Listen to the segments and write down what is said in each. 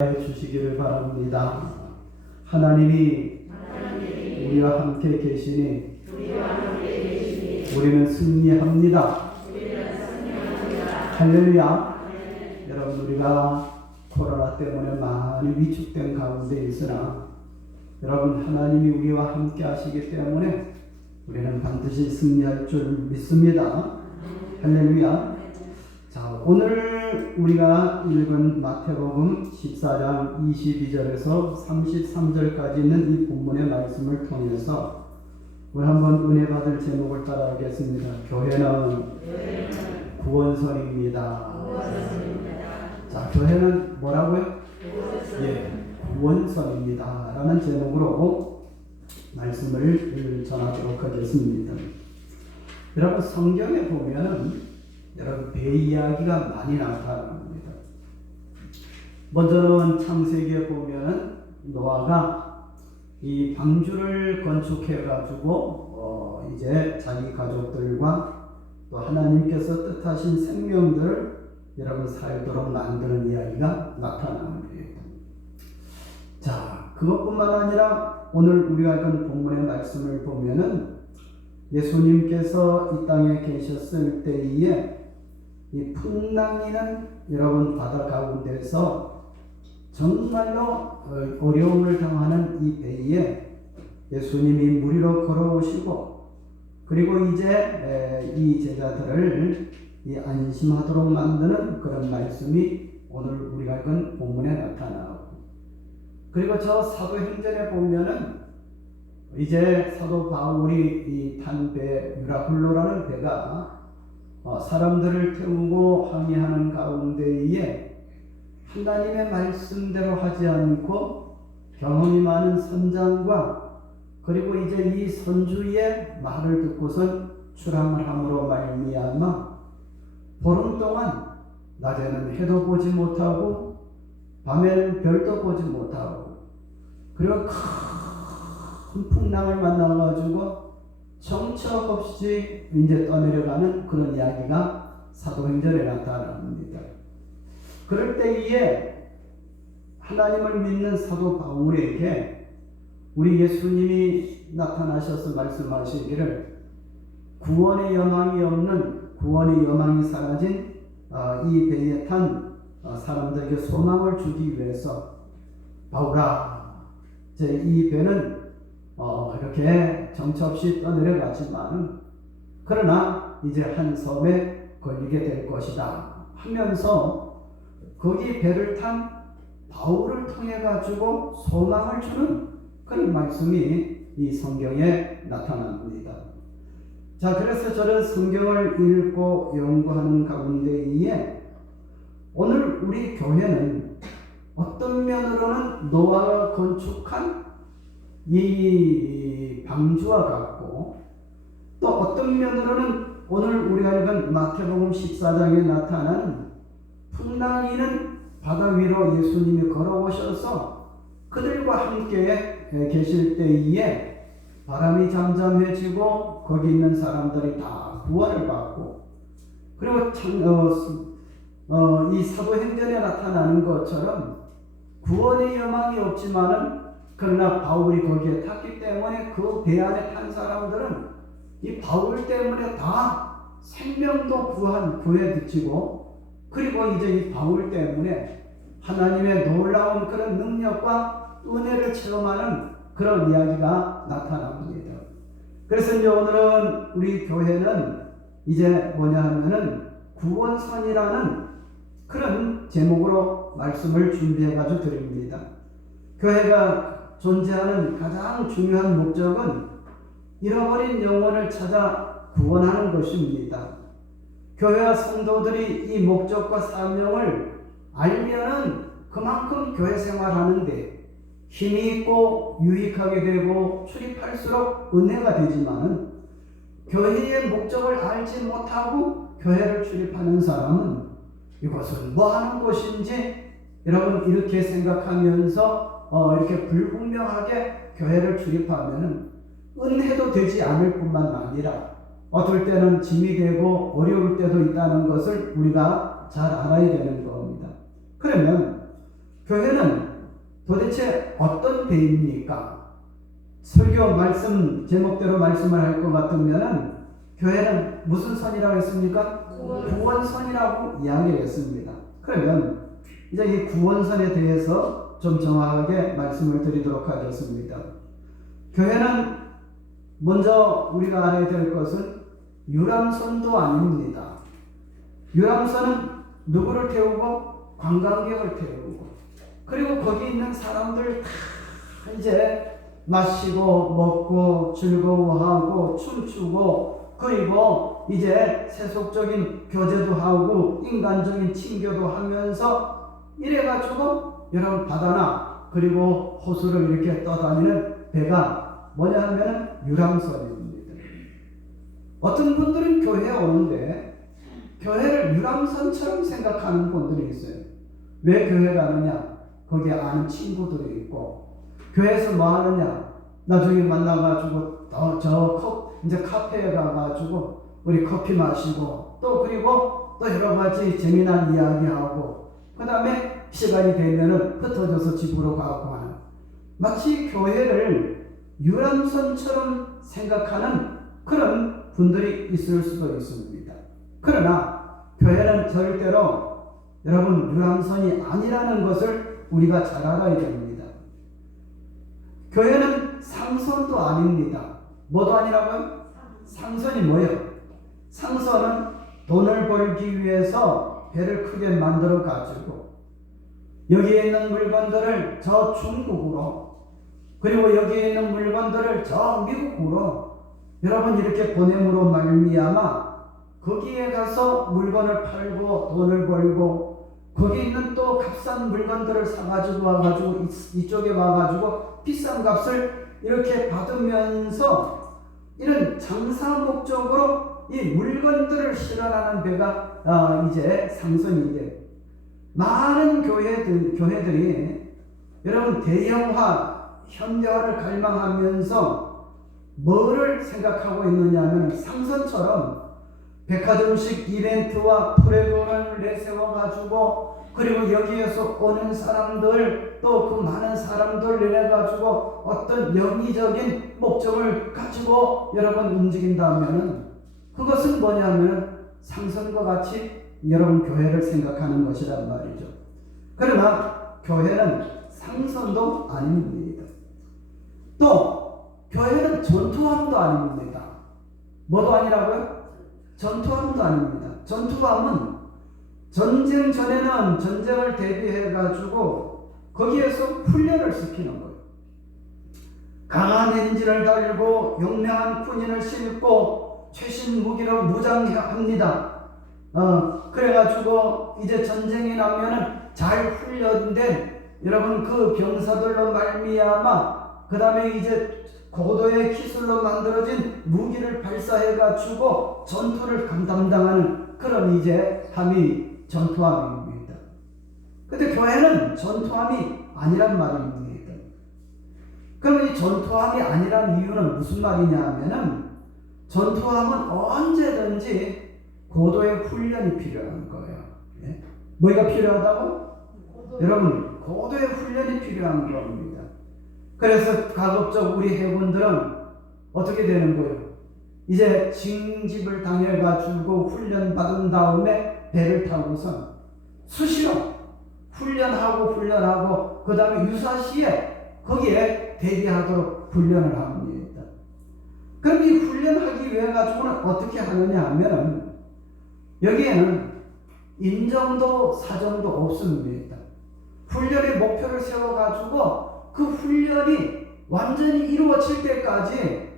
주시기를 바랍니다. 하나님이 우리와 함께 계시니 우리는 승리합니다. 할렐루야. 여러분, 우리가 코로나 때문에 많이 위축된 가운데 있으나 여러분, 하나님이 우리와 함께 하시기 때문에 우리는 반드시 승리할 줄 믿습니다. 할렐루야. 자, 오늘 우리가 읽은 마태복음 14장 22절에서 33절까지 있는 이 본문의 말씀을 통해서 우리 한번 은혜 받을 제목을 따라하겠습니다. 교회는 구원선입니다. 자, 교회는 뭐라고요? 구원선입니다 라는 제목으로 말씀을 전하도록 하겠습니다. 여러분, 성경에 보면은 여러분, 배 이야기가 많이 나타납니다. 먼저는 창세기에 보면은 노아가 이 방주를 건축해 가지고 이제 자기 가족들과 또 하나님께서 뜻하신 생명들을 여러분 살도록 만드는 이야기가 나타납니다. 자, 그것뿐만 아니라 오늘 우리가 읽은 본문의 말씀을 보면은 예수님께서 이 땅에 계셨을 때에 이 풍랑이는 여러분 바다 가운데서 정말로 어려움을 당하는 이 배에 예수님이 물 위로 걸어오시고, 그리고 이제 이 제자들을 이 안심하도록 만드는 그런 말씀이 오늘 우리가 읽은 본문에 나타나고, 그리고 저 사도행전에 보면은 이제 사도 바울이 이 탄 배 유라굴로라는 배가 사람들을 태우고 항해하는 가운데에 하나님의 말씀대로 하지 않고 경험이 많은 선장과 그리고 이제 이 선주의 말을 듣고선 출항을 함으로 말미암아 보름 동안 낮에는 해도 보지 못하고 밤에는 별도 보지 못하고, 그리고 큰 풍랑을 만나가지고 정처 없이 이제 떠내려가는 그런 이야기가 사도행전에 나타납니다. 그럴 때에 하나님을 믿는 사도 바울에게 우리 예수님이 나타나셔서 말씀하시기를 구원의 여망이 없는, 구원의 여망이 사라진 이 배에 탄 사람들에게 소망을 주기 위해서 바울아, 이 배는 이렇게 정처 없이 떠내려가지만 그러나 이제 한 섬에 걸리게 될 것이다 하면서 거기 배를 탄 바울을 통해 가지고 소망을 주는 그런 말씀이 이 성경에 나타납니다. 자, 그래서 저는 성경을 읽고 연구하는 가운데에 오늘 우리 교회는 어떤 면으로는 노아가 건축한 이 방주와 같고, 또 어떤 면으로는 오늘 우리가 읽은 마태복음 14장에 나타난 풍랑이는 바다 위로 예수님이 걸어오셔서 그들과 함께 계실 때에 바람이 잠잠해지고 거기 있는 사람들이 다 구원을 받고, 그리고 이 사도행전에 나타나는 것처럼 구원의 여망이 없지만은 그러나 바울이 거기에 탔기 때문에 그 배 안에 탄 사람들은 이 바울 때문에 다 생명도 구해지고, 그리고 이제 이 바울 때문에 하나님의 놀라운 그런 능력과 은혜를 체험하는 그런 이야기가 나타납니다. 그래서 이제 오늘은 우리 교회는 이제 뭐냐 하면은 구원선이라는 그런 제목으로 말씀을 준비해 가지고 드립니다. 교회가 존재하는 가장 중요한 목적은 잃어버린 영혼을 찾아 구원하는 것입니다. 교회와 성도들이 이 목적과 사명을 알면은 그만큼 교회 생활하는데 힘이 있고 유익하게 되고 출입할수록 은혜가 되지만은 교회의 목적을 알지 못하고 교회를 출입하는 사람은 이것은 뭐 하는 곳인지 여러분 이렇게 생각하면서 이렇게 불분명하게 교회를 출입하면은 은혜도 되지 않을 뿐만 아니라 어떨 때는 짐이 되고 어려울 때도 있다는 것을 우리가 잘 알아야 되는 겁니다. 그러면 교회는 도대체 어떤 데입니까? 설교 말씀 제목대로 말씀을 할 것 같으면은 교회는 무슨 선이라고 했습니까? 구원선이라고 이야기했습니다. 그러면 이제 이 구원선에 대해서 좀 정확하게 말씀을 드리도록 하겠습니다. 교회는 먼저 우리가 알아야 될 것은 유람선도 아닙니다. 유람선은 누구를 태우고? 관광객을 태우고, 그리고 거기 있는 사람들 다 이제 마시고 먹고 즐거워하고 춤추고, 그리고 이제 세속적인 교제도 하고 인간적인 친교도 하면서 이래가지고 여러분 바다나 그리고 호수를 이렇게 떠다니는 배가 뭐냐 하면 유람선입니다. 어떤 분들은 교회에 오는데 교회를 유람선처럼 생각하는 분들이 있어요. 왜 교회 가느냐? 거기에 아는 친구들이 있고, 교회에서 뭐 하느냐? 나중에 만나가지고 이제 카페에 가가지고 우리 커피 마시고, 또 그리고 또 여러 가지 재미난 이야기하고, 그 다음에 시간이 되면은 흩어져서 집으로 가고 하는, 마치 교회를 유람선처럼 생각하는 그런 분들이 있을 수도 있습니다. 그러나 교회는 절대로 여러분 유람선이 아니라는 것을 우리가 잘 알아야 됩니다. 교회는 상선도 아닙니다. 뭐도 아니라고요? 상선이 뭐예요? 상선은 돈을 벌기 위해서 배를 크게 만들어 가지고 여기에 있는 물건들을 저 중국으로, 그리고 여기에 있는 물건들을 저 미국으로 여러분 이렇게 보냄으로 말미암아 거기에 가서 물건을 팔고 돈을 벌고, 거기 있는 또 값싼 물건들을 사가지고 와가지고 이쪽에 와가지고 비싼 값을 이렇게 받으면서 이런 장사 목적으로 이 물건들을 실어나는 배가 이제 상선인데, 많은 교회들이 여러분 대형화, 현대화를 갈망하면서 뭐를 생각하고 있느냐 하면 상선처럼 백화점식 이벤트와 프로그램을 내세워가지고, 그리고 여기에서 오는 사람들, 또 그 많은 사람들 내가지고 어떤 영리적인 목적을 가지고 여러분 움직인다면은 그것은 뭐냐면 상선과 같이 여러분 교회를 생각하는 것이란 말이죠. 그러나 교회는 상선도 아닙니다. 또 교회는 전투함도 아닙니다. 뭐도 아니라고요? 전투함도 아닙니다. 전투함은 전쟁 전에는 전쟁을 대비해 가지고 거기에서 훈련을 시키는 거예요. 강한 엔진을 달고 용맹한 군인을 싣고 최신 무기로 무장합니다. 그래가지고 이제 전쟁이 나면은 잘 훈련된 여러분 그 병사들로 말미암아 그 다음에 이제 고도의 기술로 만들어진 무기를 발사해가지고 전투를 감당하는 그런 이제 함이 전투함입니다. 근데 교회는 전투함이 아니란 말입니다. 그럼 이 전투함이 아니란 이유는 무슨 말이냐 하면은 전투함은 언제든지 고도의 훈련이 필요한 거예요. 예? 뭐가 필요하다고? 여러분, 고도의 훈련이 필요한 겁니다. 그래서 가급적 우리 해군들은 어떻게 되는 거예요? 이제 징집을 당해가지고 훈련받은 다음에 배를 타고선 수시로 훈련하고 그 다음에 유사시에 거기에 대비하도록 훈련을 합니다. 그럼 이 훈련하기 위해 가지고는 어떻게 하느냐 하면 여기에는 인정도 사정도 없습니다. 훈련의 목표를 세워가지고 그 훈련이 완전히 이루어질 때까지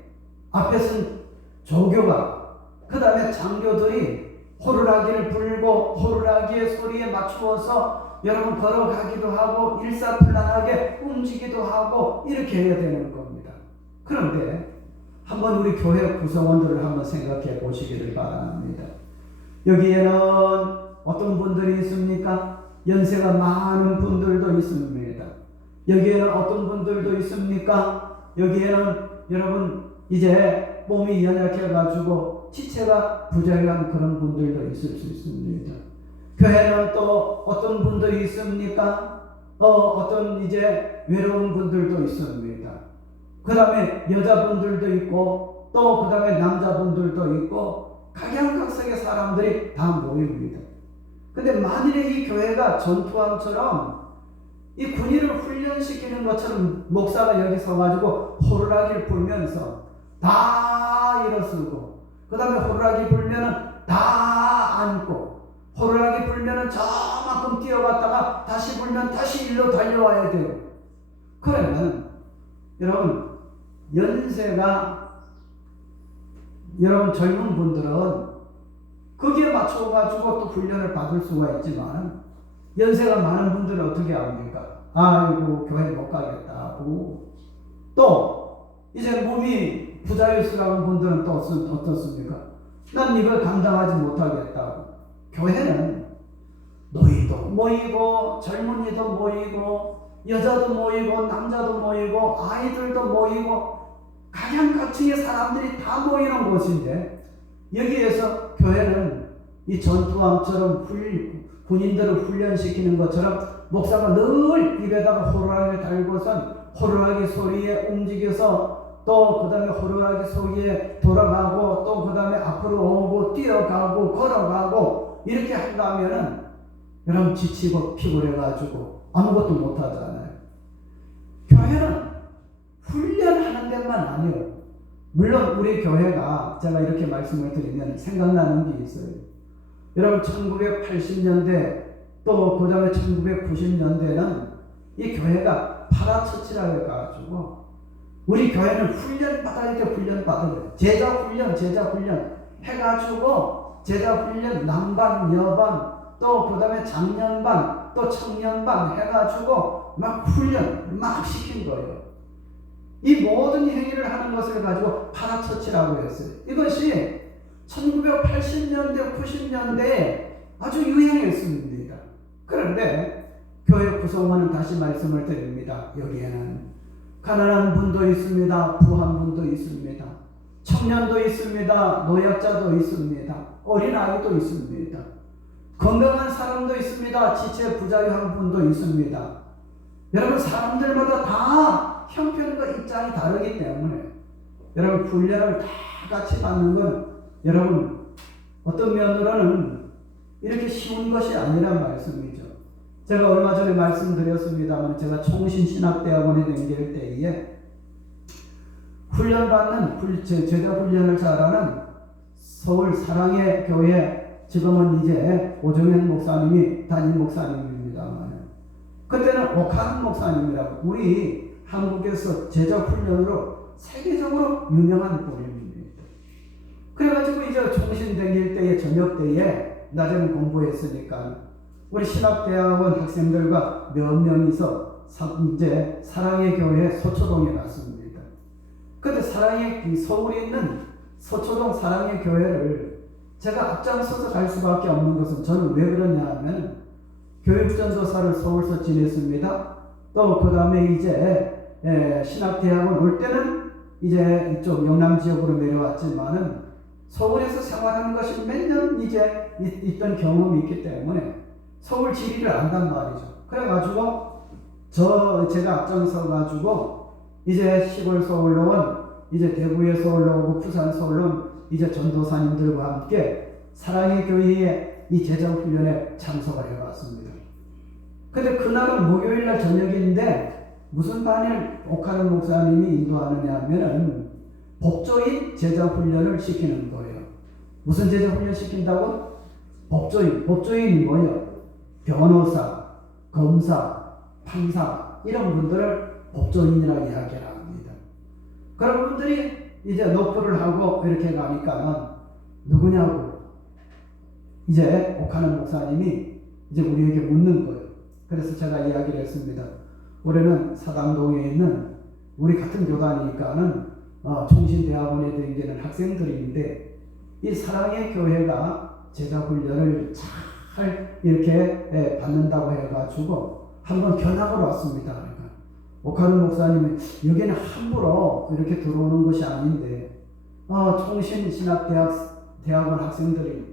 앞에서는 조교가, 그 다음에 장교들이 호루라기를 불고 호루라기의 소리에 맞추어서 여러분 걸어가기도 하고 일사불란하게 움직이기도 하고 이렇게 해야 되는 겁니다. 그런데 한번 우리 교회 구성원들을 한번 생각해 보시기를 바랍니다. 여기에는 어떤 분들이 있습니까? 연세가 많은 분들도 있습니다. 여기에는 어떤 분들도 있습니까? 여기에는 여러분 이제 몸이 연약해가지고 지체가 부자유한 그런 분들도 있을 수 있습니다. 교회는 또 어떤 분들이 있습니까? 어떤 이제 외로운 분들도 있습니다. 그 다음에 여자분들도 있고 또 그 다음에 남자분들도 있고 각양각색의 사람들이 다 모입니다. 근데 만일에 이 교회가 전투함처럼 이 군인을 훈련시키는 것처럼 목사가 여기 서가지고 호루라기를 불면서 다 일어서고 그 다음에 호루라기 불면은 다 앉고 호루라기 불면은 저만큼 뛰어갔다가 다시 불면 다시 일로 달려와야 돼요. 그러면 여러분 연세가 여러분 젊은 분들은 거기에 맞춰가지고 또 훈련을 받을 수가 있지만 연세가 많은 분들은 어떻게 합니까? 아이고 교회 못 가겠다고. 또 이제 몸이 부자유스러운 분들은 또 어떻습니까? 난 이걸 감당하지 못하겠다고. 교회는 노인도 모이고 젊은이도 모이고 여자도 모이고 남자도 모이고 아이들도 모이고 각양각층의 사람들이 다 모이는 곳인데 여기에서 교회는 이 전투함처럼 군인들을 훈련시키는 것처럼 목사가 늘 입에다가 호루라기를 달고선 호루라기 소리에 움직여서 또 그 다음에 호루라기 소리에 돌아가고 또 그 다음에 앞으로 오고 뛰어가고 걸어가고 이렇게 한다면은 여러분 지치고 피곤해가지고 아무것도 못하잖아요. 교회는 훈련하는 데만 아니에요. 물론 우리 교회가 제가 이렇게 말씀을 드리면 생각나는 게 있어요. 여러분 1980년대 또 그 다음에 1990년대는 이 교회가 파라처치라고 해가지고 우리 교회는 훈련 받아야 돼. 훈련 받아요. 제자 훈련 해가지고 제자 훈련 남반 여반 또 그 다음에 장년반 또 청년반 해가지고 막 훈련 막 시킨 거예요. 이 모든 행위를 하는 것을 가지고 파라처치라고 했어요. 이것이 1980년대 90년대에 아주 유행했습니다. 그런데 교회 구성원은 다시 말씀을 드립니다. 여기에는 가난한 분도 있습니다. 부한 분도 있습니다. 청년도 있습니다. 노약자도 있습니다. 어린아이도 있습니다. 건강한 사람도 있습니다. 지체 부자유한 분도 있습니다. 여러분 사람들마다 다 형편과 입장이 다르기 때문에 여러분 훈련을 다 같이 받는 건 여러분 어떤 면으로는 이렇게 쉬운 것이 아니란 말씀이죠. 제가 얼마 전에 말씀드렸습니다만 제가 총신신학대학원에 다닐 때에 훈련받는 제자 훈련을 잘하는 서울 사랑의 교회 지금은 이제 오정현 목사님이 담임 목사님입니다만 그때는 오카는 목사님이라고 우리 한국에서 제자 훈련으로 세계적으로 유명한 분입니다. 그래가지고 이제 총신 다닐 때에 저녁 때에 낮에는 공부했으니까 우리 신학대학원 학생들과 몇 명이서 이제 사랑의 교회 서초동에 갔습니다. 근데 서울에 있는 서초동 사랑의 교회를 제가 앞장서서 갈 수밖에 없는 것은 저는 왜 그러냐 하면 교육전도사를 서울서 지냈습니다. 또 그 다음에 이제 신학대학원 올 때는 이제 이쪽 영남 지역으로 내려왔지만은 서울에서 생활하는 것이 몇 년 이제 있던 경험이 있기 때문에 서울 지리를 안단 말이죠. 그래가지고 제가 앞장서 가지고 이제 시골 서울로 온 이제 대구에서 올라오고 부산에서 올라온 이제 전도사님들과 함께 사랑의 교회에 이 제자 훈련에 참석을 해봤습니다. 근데 그날은 목요일날 저녁인데 무슨 반을 옥하는 목사님이 인도하느냐 하면은 법조인 제자 훈련을 시키는 거예요. 무슨 제자 훈련 시킨다고? 법조인이 뭐예요? 변호사, 검사, 판사 이런 분들을 법조인이라고 이야기를 합니다. 그런 분들이 이제 노크를 하고 이렇게 가니까 누구냐고 이제 옥하는 목사님이 이제 우리에게 묻는 거예요. 그래서 제가 이야기를 했습니다. 올해는 사당동에 있는 우리 같은 교단이니까는 총신대학원에 다니는 학생들인데 이 사랑의 교회가 제자 훈련을 잘 이렇게 받는다고 해가지고 한번 견학을 왔습니다. 그러니까 옥하는 목사님이 여기는 함부로 이렇게 들어오는 것이 아닌데 총신신학대학원 학생들이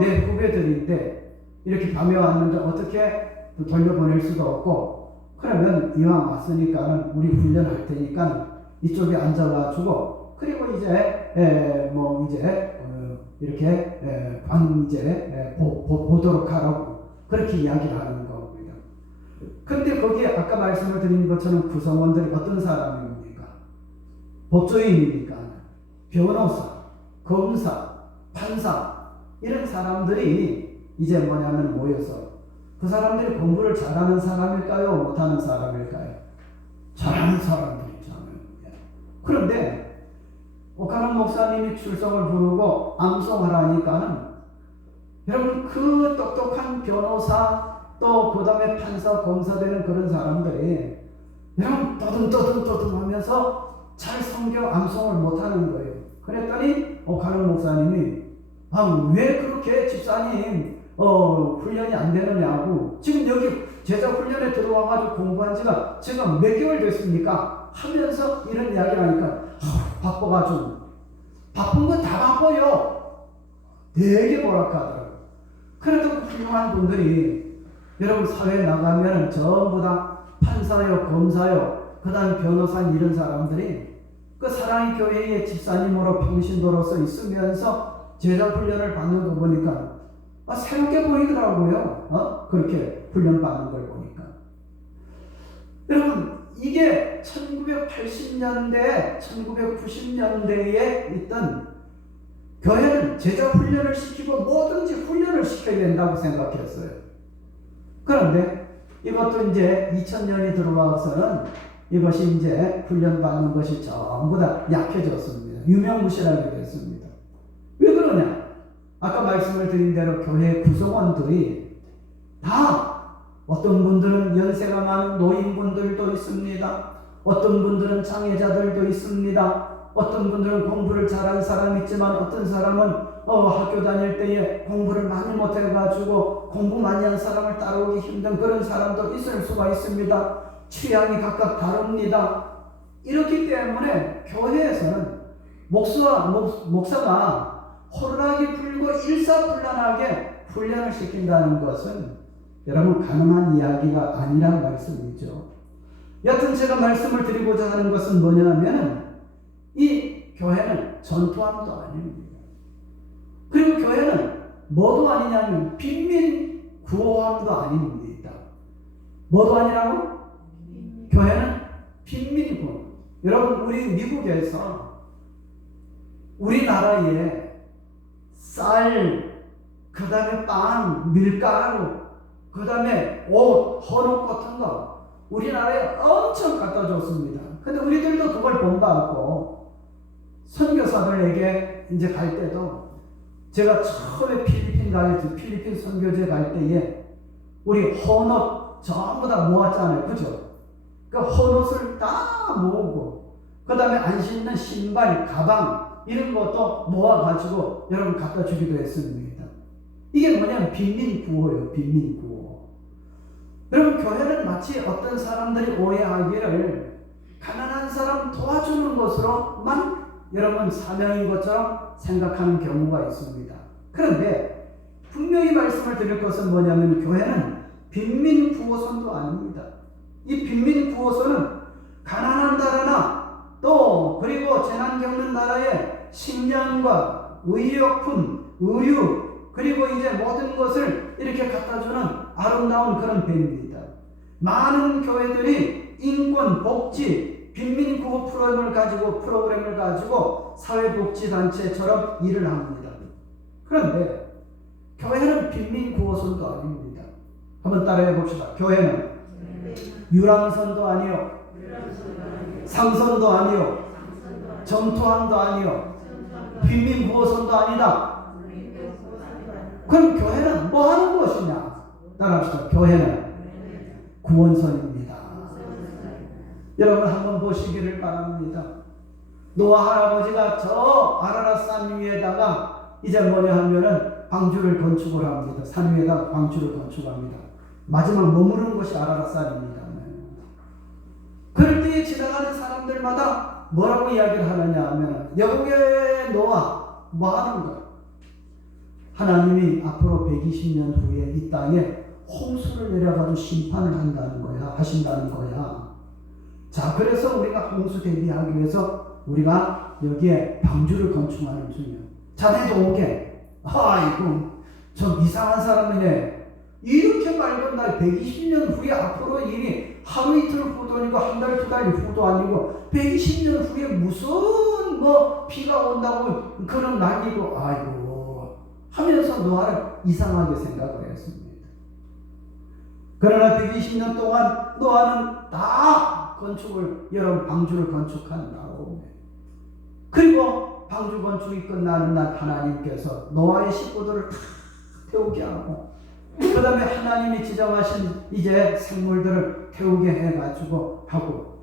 내 후배들인데 이렇게 밤에 왔는데 어떻게 또 돌려보낼 수도 없고, 그러면 이왕 왔으니까는 우리 훈련할 테니까 이쪽에 앉아가지고, 그리고 이제 이렇게 보도록 하라고 그렇게 이야기를 하는 거고요. 근데 거기에 아까 말씀을 드린 것처럼 구성원들이 어떤 사람입니까? 법조인입니까? 변호사, 검사, 판사 이런 사람들이 이제 뭐냐면 모여서, 그 사람들이 공부를 잘하는 사람일까요? 못하는 사람일까요? 잘하는 사람들이잖아요. 그런데 오카는 목사님이 출석을 부르고 암송하라니까는, 여러분 그 똑똑한 변호사 또 그 다음에 판사, 검사 되는 그런 사람들이 여러분 떠듬 하면서 잘 성경 암송을 못하는 거예요. 그랬더니 오카는 목사님이 왜 그렇게 집사님 훈련이 안 되느냐고, 지금 여기 제자 훈련에 들어와가지고 공부한 지가 제가 몇 개월 됐습니까? 하면서 이런 이야기를 하니까 바빠가지고, 바쁜 건 다 바빠요. 되게 뭐랄까더라고요. 그래도 훌륭한 분들이 여러분 사회에 나가면 전부 다 판사요, 검사요, 그 다음 변호사 이런 사람들이 그 사랑의 교회의 집사님으로 평신도로서 있으면서 제자 훈련을 받는 거 보니까 새롭게 보이더라고요. 그렇게 훈련 받는 걸 보니까. 여러분 이게 1980년대, 1990년대에 있던 교회는 제자 훈련을 시키고 뭐든지 훈련을 시켜야 된다고 생각했어요. 그런데 이것도 이제 2000년이 들어와서는 이것이 이제 훈련받는 것이 전부 다 약해졌습니다. 유명무실하게 됐습니다. 왜 그러냐? 아까 말씀을 드린 대로 교회 구성원들이 다, 어떤 분들은 연세가 많은 노인분들도 있습니다. 어떤 분들은 장애자들도 있습니다. 어떤 분들은 공부를 잘하는 사람이 있지만 어떤 사람은 학교 다닐 때에 공부를 많이 못해가지고 공부 많이 한 사람을 따라오기 힘든 그런 사람도 있을 수가 있습니다. 취향이 각각 다릅니다. 이렇기 때문에 교회에서는 목사가 호루라기 불고 일사불란하게 훈련을 시킨다는 것은 여러분 가능한 이야기가 아니라는 말씀이죠. 여튼 제가 말씀을 드리고자 하는 것은 뭐냐면, 이 교회는 전투함도 아닙니다. 그리고 교회는 뭐도 아니냐면 빈민 구호함도 아닙니다. 뭐도 아니라고? 교회는 빈민 구호. 여러분 우리 미국에서 우리나라에 쌀, 그 다음에 빵, 밀가루, 그 다음에 옷, 헌옷 같은 거 우리나라에 엄청 갖다 줬습니다. 근데 우리들도 그걸 본받고 선교사들에게 이제 갈 때도, 제가 처음에 필리핀 선교제 갈 때에 우리 헌옷 전부 다 모았잖아요. 그죠? 그 헌옷을 다 모으고, 그 다음에 안 신는 신발, 가방 이런 것도 모아가지고 여러분 갖다 주기도 했습니다. 이게 뭐냐면 빈민구호예요. 빈민구호. 여러분 교회는 마치 어떤 사람들이 오해하기를 가난한 사람 도와주는 것으로만 여러분 사명인 것처럼 생각하는 경우가 있습니다. 그런데 분명히 말씀을 드릴 것은 뭐냐면 교회는 빈민구호선도 아닙니다. 이 빈민구호선은 가난한 나라나 또 그리고 재난 겪는 나라에 식량과 의료품, 의류 그리고 이제 모든 것을 이렇게 갖다주는 아름다운 그런 배입니다. 많은 교회들이 인권, 복지, 빈민구호 프로그램을 가지고 사회복지단체처럼 일을 합니다. 그런데 교회는 빈민구호선도 아닙니다. 한번 따라해 봅시다. 교회는 유람선도 아니요, 상선도 아니요, 전투함도 아니요, 빈민구호선도 아니다. 그럼 교회는 뭐 하는 것이냐? 따라합시다. 교회는 구원선입니다. 여러분 한번 보시기를 바랍니다. 노아 할아버지가 저 아라랏 산 위에다가 이제 뭐냐 하면은 방주를 건축을 합니다. 산 위에다가 방주를 건축합니다. 마지막 머무르는 것이 아라랏 산입니다. 그럴 때 지나가는 사람들마다 뭐라고 이야기를 하느냐 하면, 여보게 노아 뭐 하는 거야? 하나님이 앞으로 120년 후에 이 땅에 홍수를 내려가지고 심판을 한다는 거야, 하신다는 거야. 자, 그래서 우리가 홍수 대비하기 위해서 우리가 여기에 방주를 건축하는 중이에요. 자네도 오게. 아이고, 좀 이상한 사람이네. 이렇게 맑은 날 120년 후에 앞으로 이미 하루 이틀 후도 아니고 한 달, 두 달 후도 아니고 120년 후에 무슨 뭐 비가 온다고 그런 난리도 아이고 하면서 노아를 이상하게 생각을 했습니다. 그러나 120년 동안 노아는 다 건축을, 여러 방주를 건축한다고. 그리고 방주 건축이 끝나는 날 하나님께서 노아의 식구들을 다 태우게 하고, 그 다음에 하나님이 지정하신 이제 생물들을 태우게 해가지고 하고,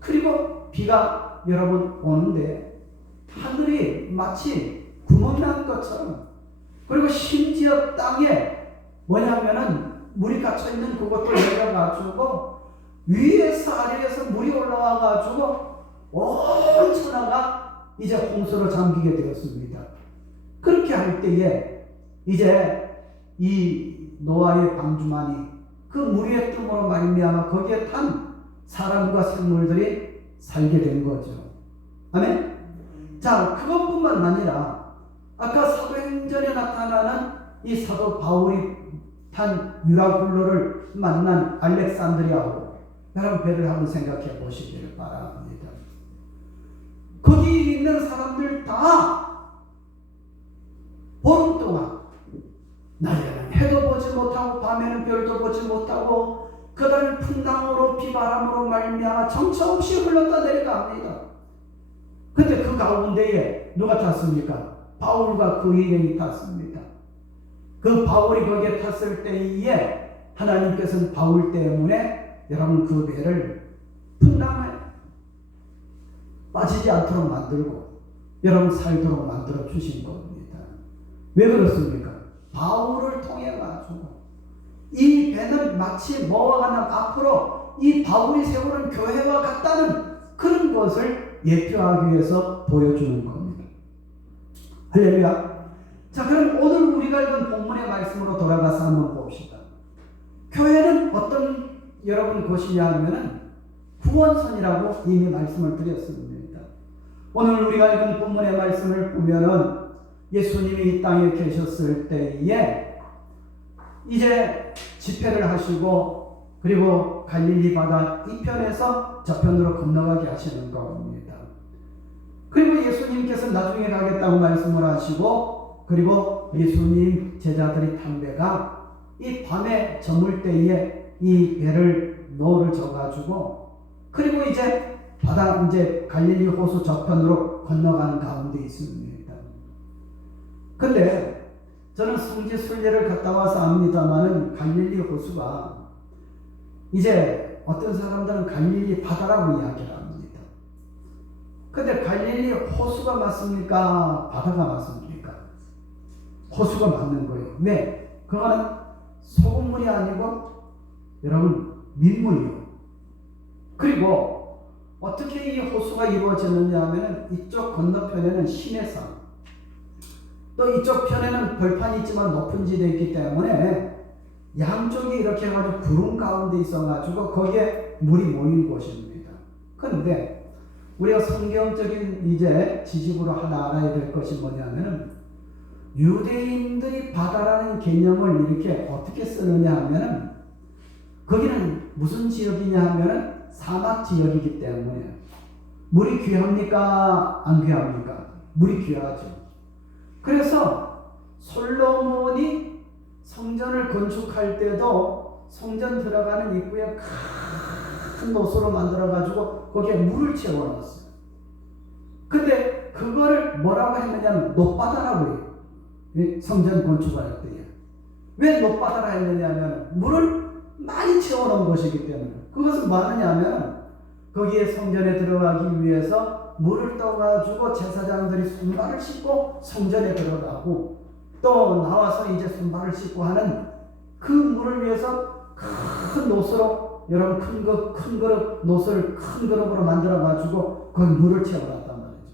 그리고 비가 여러분 오는데 하늘이 마치 구멍 난 것처럼, 그리고 심지어 땅에 뭐냐면은 물이 갇혀있는 그것도 내려가지고 위에서 아래에서 물이 올라와가지고 온 천하가 이제 홍수로 잠기게 되었습니다. 그렇게 할 때에 이제 이 노아의 방주만이 그 물의 뜸으로 말미암아 거기에 탄 사람과 생물들이 살게 된 거죠. 아멘? 자, 그것뿐만 아니라 아까 사도행전에 나타나는 이 사도 바울이 탄 유라굴로를 만난 알렉산드리아호, 여러분 배를 한번 생각해 보시기를 바랍니다. 거기 있는 사람들 다 보름 동안 낮에는 해도 보지 못하고 밤에는 별도 보지 못하고 그다음에 풍랑으로 비바람으로 말미암아 정처 없이 흘렀다 내려갑니다. 근데 그 가운데에 누가 탔습니까? 바울과 그 일행이 탔습니다. 그 바울이 거기에 탔을 때에 하나님께서는 바울 때문에 여러분 그 배를 풍랑에 빠지지 않도록 만들고 여러분 살도록 만들어 주신 겁니다. 왜 그렇습니까? 바울을 통해 가지고 이 배는 마치 뭐와 같나 앞으로 이 바울이 세우는 교회와 같다는 그런 것을 예표하기 위해서 보여주는 겁니다. 할렐루야. 자, 그럼 오늘 우리가 읽은 본문의 말씀으로 돌아가서 한번 봅시다. 교회는 어떤 여러분 곳이냐 하면은 구원선이라고 이미 말씀을 드렸습니다. 오늘 우리가 읽은 본문의 말씀을 보면은 예수님이 이 땅에 계셨을 때에 이제 집회를 하시고 그리고 갈릴리 바다 이편에서 저편으로 건너가게 하시는 겁니다. 그리고 예수님께서 나중에 가겠다고 말씀을 하시고 그리고 예수님 제자들이 탄 배가 이 밤에 저물 때에 이 배를 노를 져가지고 그리고 이제 바다 이제 갈릴리 호수 저편으로 건너가는 가운데 있습니다. 근데 저는 성지 순례를 갔다 와서 압니다만은 갈릴리 호수가 이제 어떤 사람들은 갈릴리 바다라고 이야기를 합니다. 근데 갈릴리 호수가 맞습니까? 바다가 맞습니까? 호수가 맞는 거예요. 왜? 그거는 소금물이 아니고 여러분 민물이요. 그리고 어떻게 이 호수가 이루어졌느냐 하면 이쪽 건너편에는 시내산, 또 이쪽 편에는 벌판이 있지만 높은 지대에 있기 때문에 양쪽이 이렇게 해가지고 구름 가운데 있어가지고 거기에 물이 모인 곳입니다. 그런데 우리가 성경적인 이제 지식으로 하나 알아야 될 것이 뭐냐면은 유대인들이 바다라는 개념을 이렇게 어떻게 쓰느냐 하면은 거기는 무슨 지역이냐 하면은 사막 지역이기 때문에 물이 귀합니까? 안 귀합니까? 물이 귀하죠. 그래서 솔로몬이 성전을 건축할 때도 성전 들어가는 입구에 큰 노소로 만들어가지고 거기에 물을 채워놨어요. 근데 그거를 뭐라고 했느냐면 높바다라고 해요. 성전 건축할 때에. 왜 높바다라 했느냐면 물을 많이 채워놓은 것이기 때문에. 그것은 뭐 하느냐면 거기에 성전에 들어가기 위해서 물을 떠가지고 제사장들이 손발을 씻고 성전에 들어가고 또 나와서 이제 손발을 씻고 하는 그 물을 위해서 큰 노스로 여러분 큰 그릇 노스를 큰 그릇으로 만들어 가지고 거기 물을 채워놨단 말이죠.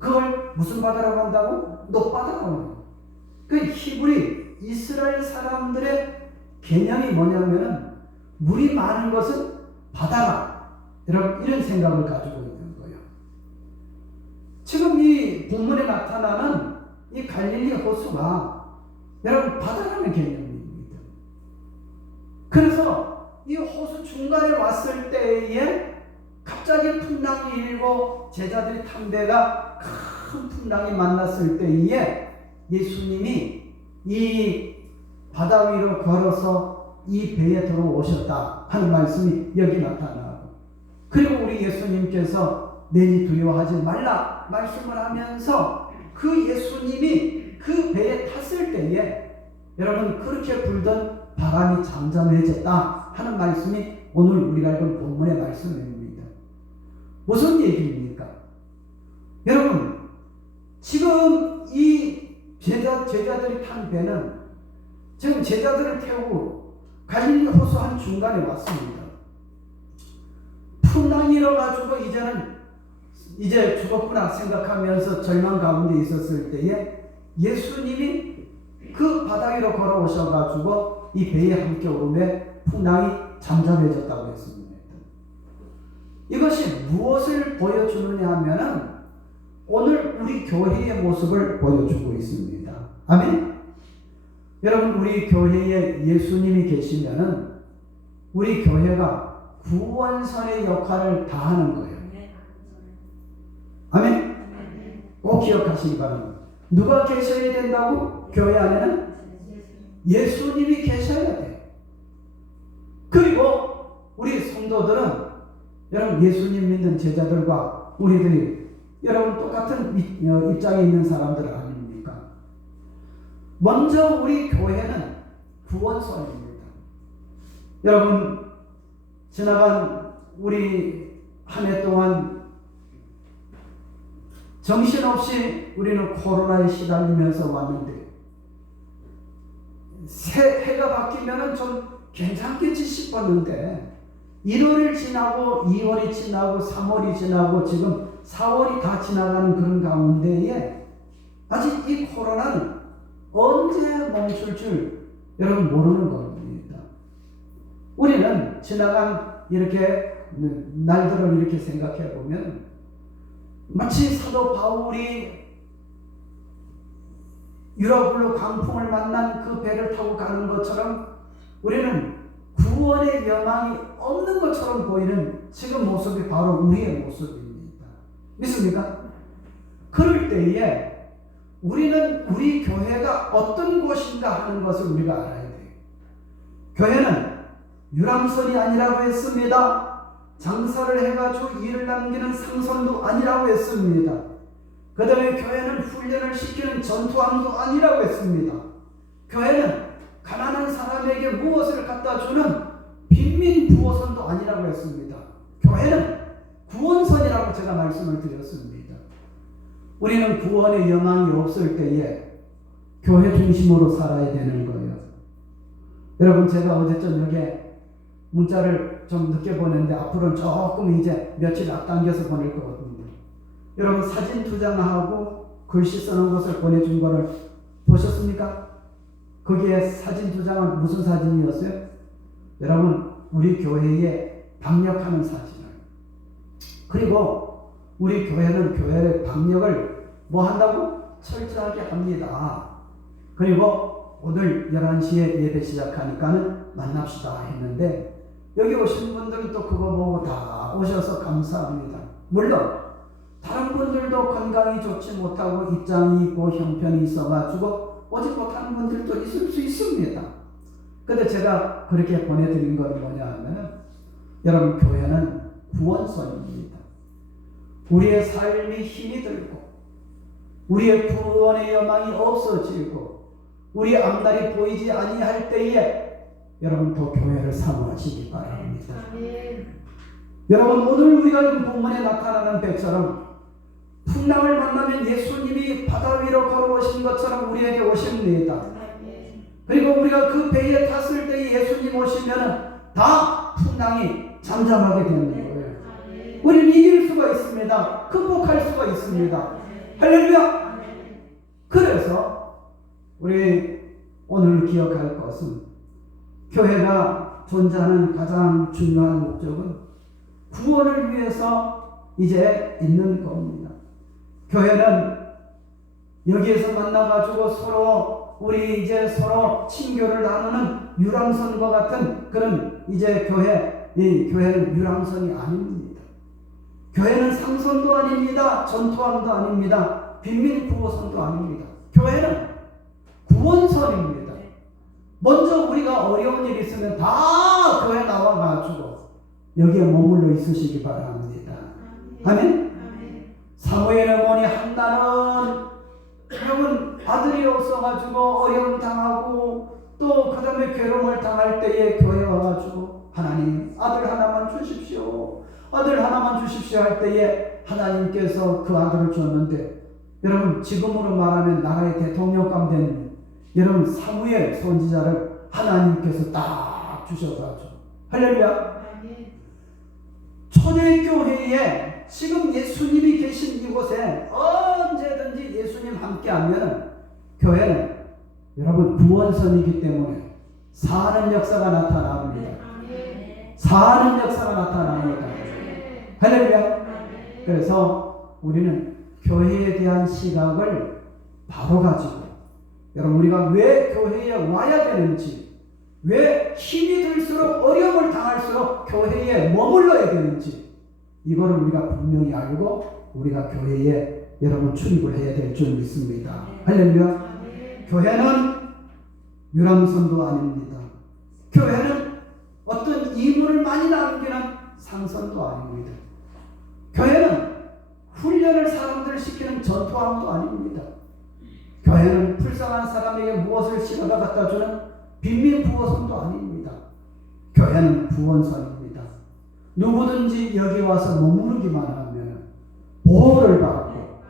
그걸 무슨 바다라고 한다고? 높바다라고 해요. 그 히브리 이스라엘 사람들의 개념이 뭐냐면은 물이 많은 것은 바다라. 이런 생각을 가지고 있는 거예요. 지금 이 본문에 나타나는 이 갈릴리 호수가 여러분 바다라는 개념입니다. 그래서 이 호수 중간에 왔을 때에 갑자기 풍랑이 일고 제자들이 탄 배가 큰 풍랑이 만났을 때에 예수님이 이 바다 위로 걸어서 이 배에 들어오셨다 하는 말씀이 여기 나타나고, 그리고 우리 예수님께서 내니 두려워하지 말라 말씀을 하면서 그 예수님이 그 배에 탔을 때에 여러분 그렇게 불던 바람이 잠잠해졌다 하는 말씀이 오늘 우리가 읽은 본문의 말씀입니다. 무슨 얘기입니까? 여러분 지금 이 제자들이 탄 배는 지금 제자들을 태우고 갈릴리 호수 한 중간에 왔습니다. 풍랑이 일어가지고 이제 죽었구나 생각하면서 절망 가운데 있었을 때에 예수님이 그 바다 위로 걸어오셔가지고 이 배에 함께 오르며 풍랑이 잠잠해졌다고 했습니다. 이것이 무엇을 보여주느냐 하면은 오늘 우리 교회의 모습을 보여주고 있습니다. 아멘. 여러분 우리 교회에 예수님이 계시면은 우리 교회가 구원선의 역할을 다하는 거예요. 아멘. 꼭 기억하시기 바랍니다. 누가 계셔야 된다고? 교회 안에는 예수님이 계셔야 돼요. 그리고 우리 성도들은 여러분 예수님 믿는 제자들과 우리들이 여러분 똑같은 입장에 있는 사람들 아닙니까? 먼저 우리 교회는 구원선입니다. 여러분 지나간 우리 한 해 동안 정신없이 우리는 코로나에 시달리면서 왔는데 해가 바뀌면은 좀 괜찮겠지 싶었는데 1월을 지나고 2월이 지나고 3월이 지나고 지금 4월이 다 지나가는 그런 가운데에 아직 이 코로나는 언제 멈출 줄 여러분 모르는 겁니다. 우리는 지나간 이렇게 날들을 이렇게 생각해 보면 마치 사도 바울이 유라굴로 광풍을 만난 그 배를 타고 가는 것처럼 우리는 구원의 여망이 없는 것처럼 보이는 지금 모습이 바로 우리의 모습입니다. 믿습니까? 그럴 때에 우리는 우리 교회가 어떤 곳인가 하는 것을 우리가 알아야 돼요. 교회는 유람선이 아니라고 했습니다. 장사를 해가지고 일을 남기는 상선도 아니라고 했습니다. 그 다음에 교회는 훈련을 시키는 전투함도 아니라고 했습니다. 교회는 가난한 사람에게 무엇을 갖다 주는 빈민 부호선도 아니라고 했습니다. 교회는 구원선이라고 제가 말씀을 드렸습니다. 우리는 구원의 여망이 없을 때에 교회 중심으로 살아야 되는 거예요. 여러분 제가 어제 저녁에 문자를 좀 늦게 보냈는데 앞으로는 조금 이제 며칠 앞당겨서 보낼 거거든요. 여러분 사진 2장하고 글씨 써놓은 것을 보내준 거를 보셨습니까? 거기에 사진 2장은 무슨 사진이었어요? 여러분 우리 교회에 방역하는 사진을, 그리고 우리 교회는 교회의 방역을 뭐 한다고? 철저하게 합니다. 그리고 오늘 11시에 예배 시작하니까는 만납시다 했는데 여기 오신 분들은 또 그거 보고 다 오셔서 감사합니다. 물론 다른 분들도 건강이 좋지 못하고 입장이 있고 형편이 있어가지고 오지 못하는 분들도 있을 수 있습니다. 근데 제가 그렇게 보내드린 건 뭐냐 하면 여러분 교회는 구원선입니다. 우리의 삶이 힘이 들고 우리의 구원의 여망이 없어지고 우리의 앞날이 보이지 아니할 때에 여러분 더 교회를 사모하시기 바랍니다. 여러분 오늘 우리가 이 본문에 나타나는 배처럼 풍랑을 만나면 예수님이 바다 위로 걸어오신 것처럼 우리에게 오십니다. 그리고 우리가 그 배에 탔을 때 예수님 오시면 다 풍랑이 잠잠하게 되는 거예요. 우리는 이길 수가 있습니다. 극복할 수가 있습니다. 할렐루야. 그래서 우리 오늘 기억할 것은 교회가 존재하는 가장 중요한 목적은 구원을 위해서 이제 있는 겁니다. 교회는 여기에서 만나가지고 서로 우리 이제 서로 친교를 나누는 유람선과 같은 그런 이제 이 교회는 유람선이 아닙니다. 교회는 상선도 아닙니다. 전투함도 아닙니다. 빈민 구호선도 아닙니다. 교회는 구원선입니다. 먼저 우리가 어려운 일이 있으면 다 교회 나와가지고 여기에 머물러 있으시기 바랍니다. 아멘? 사무엘의 어머니 한나는 여러분 아들이 없어가지고 어려움 당하고 또 그 다음에 괴로움을 당할 때에 교회 와가지고 하나님 아들 하나만 주십시오. 아들 하나만 주십시오 할 때에 하나님께서 그 아들을 줬는데 여러분 지금으로 말하면 나라의 대통령감 된 여러분 사무엘 선지자를 하나님께서 딱 주셔가지고 할렐루야. 초대교회에 지금 예수님이 계신 이곳에 언제든지 예수님 함께하면 교회는 여러분 구원선이기 때문에 사는 역사가 나타납니다. 사는 역사가 나타납니다. 할렐루야. 그래서 우리는 교회에 대한 시각을 바로 가지고 여러분 우리가 왜 교회에 와야 되는지, 왜 힘이 들수록 어려움을 당할수록 교회에 머물러야 되는지 이거를 우리가 분명히 알고 우리가 교회에 여러분 출입을 해야 될 줄 믿습니다. 할렐루야. 교회는 유람선도 아닙니다. 교회는 어떤 이물을 많이 남기는 상선도 아닙니다. 교회는 훈련을 사람들을 시키는 전투함도 아닙니다. 교회는 불쌍한 사람에게 무엇을 실어다 갖다 주는 빈민 구호선도 아닙니다. 교회는 구원선입니다. 누구든지 여기 와서 머무르기만 하면 보호를 받고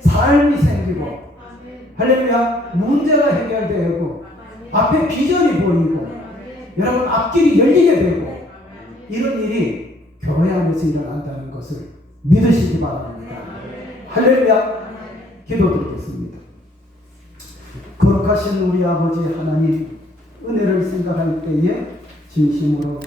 삶이 생기고 할렐루야 문제가 해결되고 앞에 비전이 보이고 여러분 앞길이 열리게 되고 이런 일이 교회 안에서 일어난다는 것을 믿으시기 바랍니다. 할렐루야. 기도드리겠습니다. 거룩하신 우리 아버지 하나님 은혜를 생각할 때에 진심으로